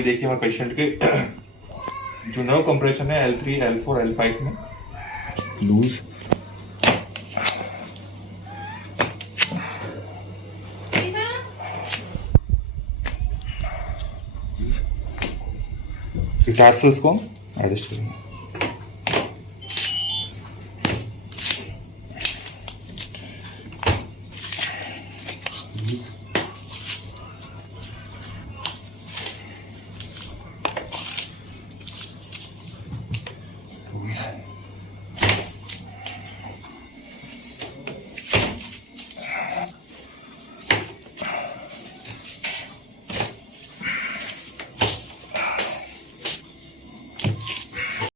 ये देखिए हमारे पेशेंट के जो नर्व कंप्रेशन है L3, L4, L5 में लूज। टार्सल्स को एडजस्ट करेंगे।